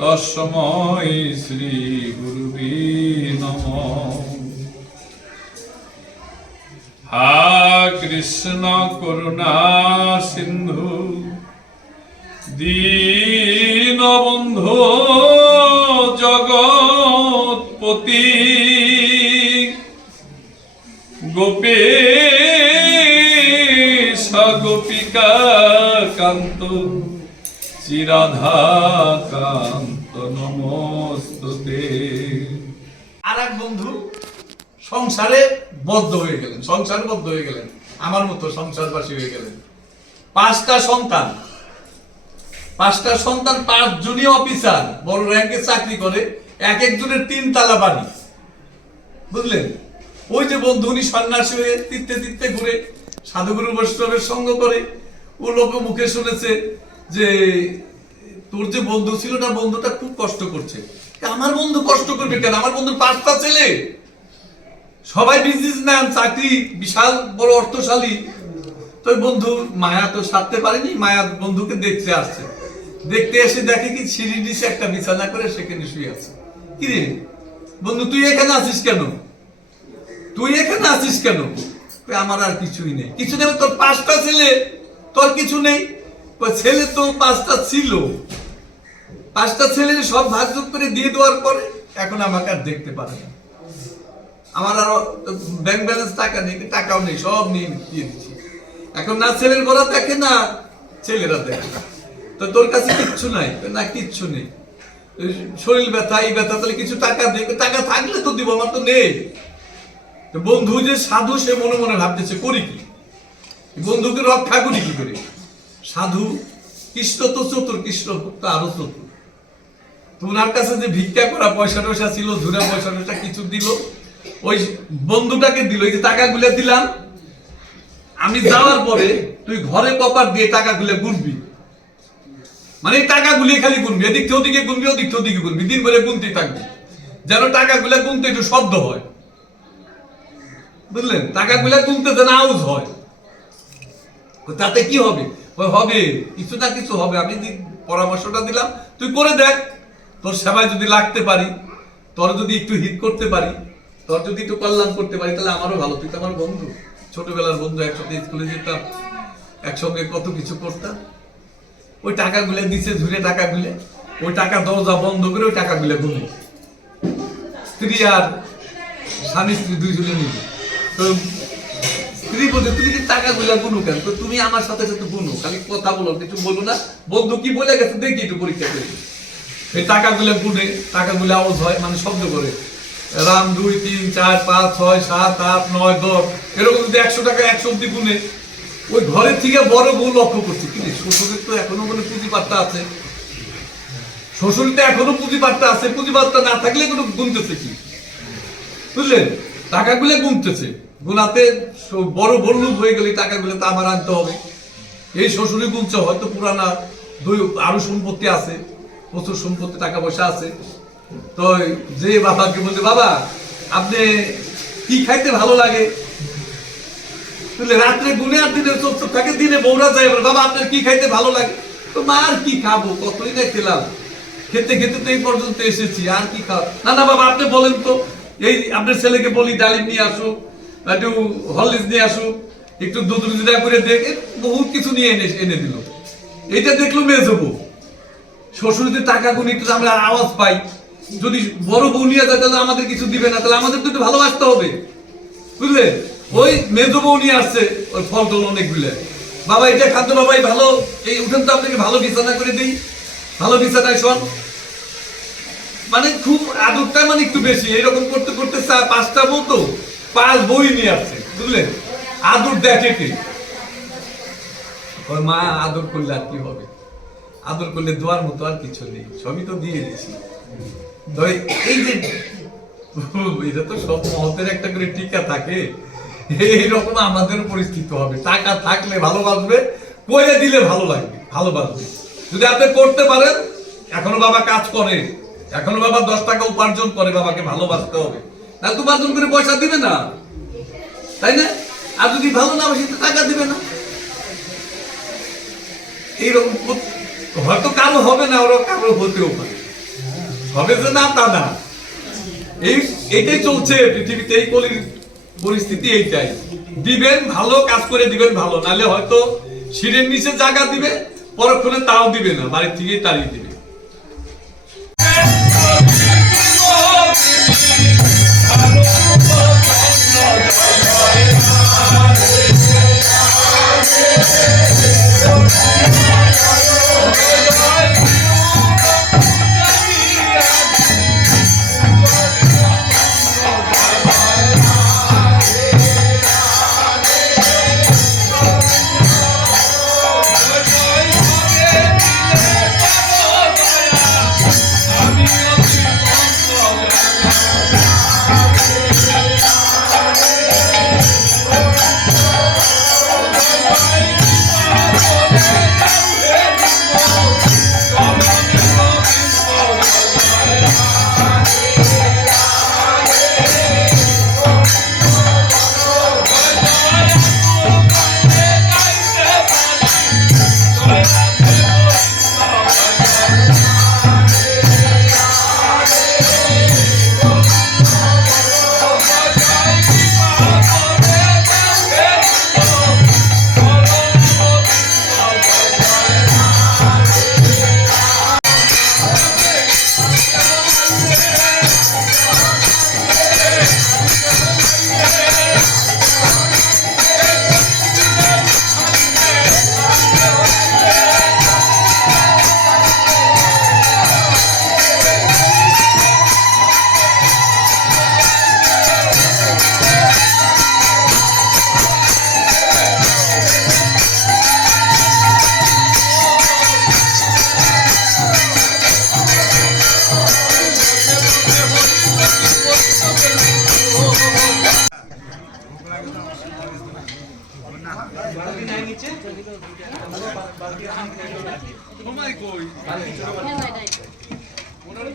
তস্মৈ শ্রী গুরুবে নমঃ। হা কৃষ্ণ করুণা সিন্ধু দীনবন্ধু জগৎপতি গোপীশ গোপিকা কান্ত চিরাধাকান্ত নমস্তুতে। আর এক বন্ধু সংসারে বদ্ধ হয়ে গেলেন, আমার মতো সংসারবাসী হয়ে গেলেন। পাঁচটা সন্তান, 5জনই অফিসার, বড় র্যাঙ্কে চাকরি করে, এক একজনের 3 তালা বাড়ি, বুঝলেন? ওই যে বন্ধু উনি সন্ন্যাসী হয়ে তীর্থে ঘুরে সাধুগুরু বৈষ্ণবের সঙ্গ করে। ও লোক মুখে শুনেছে যে তোর যে বন্ধু ছিল না, বন্ধুটা খুব কষ্ট করছে। আমার বন্ধু কষ্ট করবে কেন? আমার বন্ধুর 5টা ছেলে, সবাই বিজনেসম্যান, চাকরি, বিশাল বড় অর্থশালী। তো বন্ধু মায়া তো সারতে পারেনি, মায়া বন্ধুকে দেখতে আসছে। দেখতে এসে দেখে কি সিঁড়ির নিচে একটা বিছানা করে সেখানে শুয়ে আছে। কিরে বন্ধু, তুই এখানে আছিস কেন? আমার আর কিছুই নেই। কিছু নেই? তোর 5টা ছেলে, তোর কিছু নেই? ছেলে তো 5টা ছিল, 5টা ছেলে সব ভাগযোগ করে দিয়ে দেওয়ার পরে এখন আমাকে আর দেখতে পারে না। আমার আর ব্যাংক ব্যালেন্স টাকা নেই, টাকাও নেই, সব নিয়ে দিয়ে দিচ্ছি। এখন না ছেলের বড় দেখে না ছেলেরা দেখে। তো তোর কাছে কিচ্ছু নাই? না কিচ্ছু নেই। শরীর ব্যথা, এই ব্যথা, তাহলে কিছু টাকা দে। টাকা থাকলে তো দিব, আমার তো নেই। তো বন্ধু যে সাধু, সে মনে মনে ভাবতেছে করি কি, বন্ধুকে রক্ষা করি কি করে? সাধু কৃষ্ণ তো চতুর, কৃষ্ণ তো আরো চতুর। তোমার কাছে যে ভিক্ষা করা পয়সা টয়সা ছিল, ঝুরা পয়সা টয়সা কিছু দিল, ওই বন্ধুটাকে দিল। এই যে টাকাগুলো দিলাম, আমি যাওয়ার পরে তুই ঘরে কপার দিয়ে টাকাগুলো গুনবি। মানে এই টাকাগুলি খালি গুনবি, এদিক থেকে ওদিকে গুনবি, ওদিক থেকে ওদিকে গুনবি, দিন ভরে গুনতেই থাকবি, যেন টাকাগুলো গুনতে একটু শব্দ হয়, বুঝলেন? টাকাগুলো গুনতে যেন আউজ হয়। তাতে কি হবে? হবে কিছু না কিছু হবে। আমি যে পরামর্শটা দিলাম তুই করে দেখ, তোর সেবায় যদি লাগতে পারি, তোর যদি একটু হিট করতে পারি, তোর যদি একটু কল্যাণ করতে পারি, তাহলে আমারও ভালো। তুই তো আমার বন্ধু, ছোটবেলার বন্ধু, একসাথে স্কুলে যেতাম, একসঙ্গে কত কিছু করতাম। ওই টাকাগুলো দিছে, ঝুড়ে টাকাগুলো, ওই টাকা দরজা বন্ধ করে ওই টাকাগুলো গুনে স্ত্রী আর স্বামী স্ত্রী 2 জনে নিবে। তো স্ত্রী বলছে তুমি কি টাকাগুলো গুনো কেন? তো তুমি আমার সাথে সাথে গুনো, খালি কথা বলো, কিছু বলো না। বন্ধু কি বলে গেছে দেখি একটু পরীক্ষা করে। এই টাকাগুলো গুনে, টাকাগুলো আওয়াজ হয়, মানে শব্দ করে, রাম 2 3 4 5 6 7 8 9 10, এরকম যদি 100 টাকা 100 অব্দি গুনে, ওই ঘরের থেকে বড় বউ লক্ষ্য করছে কি শ্বশুরের তো এখনো কোনো পুঁজিপাট্টা আছে, শ্বশুরটা এখনো পুঁজিপাট্টা আছে, পুঁজিপাট্টা না থাকলে কোনো গুনতেছে কি, বুঝলেন? টাকাগুলো গুনতেছে, গুনাতে বড় বল্লুক হয়ে গেলে টাকাগুলো তো আমার আনতে হবে। এই শ্বশুরই গুনছে, হয়তো পুরানা 2 আরো সম্পত্তি আছে, প্রচুর সম্পত্তি টাকা পয়সা আছে। তো যে বাবাকে বলছে, বাবা আপনি কি খাইতে ভালো লাগে? রাত্রে গুনে আর দিনে চোখ থাকে, দিনে বৌরা যায়, বাবা আপনার কি খাইতে ভালো লাগে? তো মা আর কি খাবো, কতই না খেলাম, খেতে খেতে তো এই পর্যন্ত এসেছি, আর কি খাও। না না বাবা আপনি বলেন তো, এই আপনার ছেলেকে বলি ডালিম নিয়ে আসুক, একটু হরলিক্স নিয়ে আসুক, একটু দুধ রুজিটা করে দেখে বহুত কিছু নিয়ে এনে দিল। এইটা দেখলো মেজো বউ, শ্বশুরদের টাকা গুনি একটু আমরা আওয়াজ পাই, যদি বড় বউ নিয়ে যায় তাহলে আমাদের কিছু দিবে না, তাহলে আমাদের তো একটু ভালোবাসতে হবে, বুঝলে? ওই মেজো বউ নিয়ে আসছে ওই ফল টল অনেকগুলো, বাবা এটা খাদ্য বাবাই ভালো, এই উঠেন তো আপনাকে ভালো বিছানা করে দিই, ভালো বিছানায় শোন। মানে খুব আদরটা মানে একটু বেশি, এরকম করতে করতে 5টা বউ তো 5 বই নিয়ে আসছে, বুঝলেন? আদর দেখে কে? ওর মা আদর করলে আর কি হবে, আদর করলে দোয়ার মতো আর কিছু নেই, সবই তো দিয়ে দিচ্ছি। তো এই যে এটা তো সব মহতের একটা করে টিকা থাকে, এইরকম আমাদের পরিস্থিতি হবে। টাকা থাকলে ভালোবাসবে, করে দিলে ভালো লাগবে, ভালোবাসবে। যদি আপনি করতে পারেন, এখনো বাবা কাজ করে, এখনো বাবা 10 টাকা উপার্জন করে, বাবাকে ভালোবাসতে হবে, না তো উপার্জন করে পয়সা দিবে না, তাই না? আর যদি ভালো না বাসি টাকা দিবে না। এইরকম হয়তো কারো হবে না, ওরা কারো হতেও পারে, হবে যে না তা না। এইটাই চলছে পৃথিবীতে, এই কলির পরিস্থিতি এইটাই। দিবেন ভালো, কাজ করে দিবেন ভালো, নালে হয়তো শিরের নিচে জায়গা দিবে, পরক্ষণে তাও দিবে না, বাড়ির থেকেই তাড়িয়ে দিবে। সময় কই?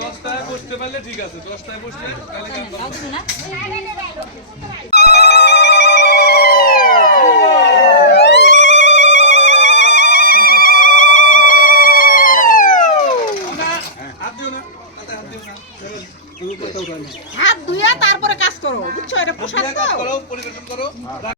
10টায় বসতে পারলে ঠিক আছে, 10টায় বসলে তাহলে হাত ধুইয়া তারপরে কাজ করো, বুঝছো? এটা পোশাক তো। পরিবেশন করো।